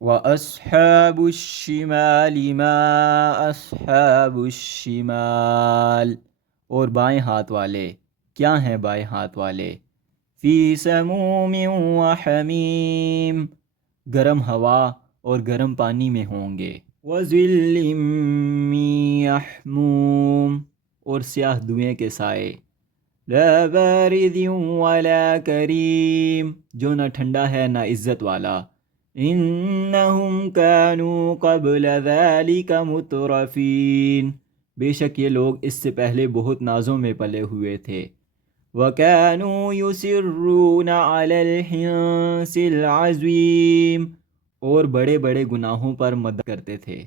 وَأَصْحَابُ الشِّمَالِ مَا أَصْحَابُ الشِّمَالِ، اور بائیں ہاتھ والے کیا ہیں بائیں ہاتھ والے؟ فِي سَمُومٍ وَحَمِيمٍ، گرم ہوا اور گرم پانی میں ہوں گے۔ وَظِلٍّ مِّن يَحْمُومٍ، اور سیاہ دھوئیں کے سائے۔ لا بارد ولا کریم، جو نہ ٹھنڈا ہے نہ عزت والا۔ انہم کانوا قبل ذلک مترفین، بے شک یہ لوگ اس سے پہلے بہت نازوں میں پلے ہوئے تھے۔ وَكَانُوا يُصِرُّونَ عَلَى الْحِنثِ الْعَظِيمِ، اور بڑے بڑے گناہوں پر مدد کرتے تھے۔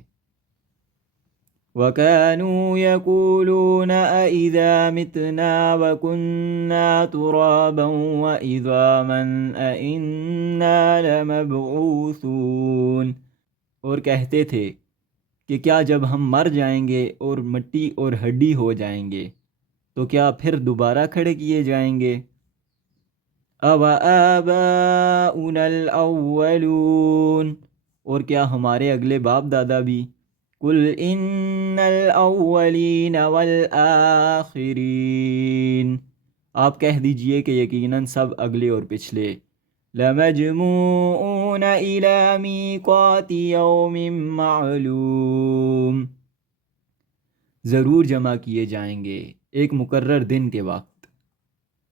وَكَانُوا يَقُولُونَ أَإِذَا مِتْنَا وَكُنَّا تُرَابًا وَعِظَامًا أَإِنَّا لَمَبْعُوثُونَ، اور کہتے تھے کہ کیا جب ہم مر جائیں گے اور مٹی اور ہڈی ہو جائیں گے تو کیا پھر دوبارہ کھڑے کیے جائیں گے؟ أَوَآبَاؤُنَا الْأَوَّلُونَ، اور کیا ہمارے اگلے باپ دادا بھی؟ قُلْ إِنَّ الْأَوَّلِينَ وَالْآخِرِينَ، آپ کہہ دیجئے کہ یقیناً سب اگلے اور پچھلے۔ لَمَجْمُوعُونَ إِلَى مِيقَاتِ يَوْمٍ مَّعْلُومٍ، ضرور جمع کیے جائیں گے ایک مقرر دن کے وقت۔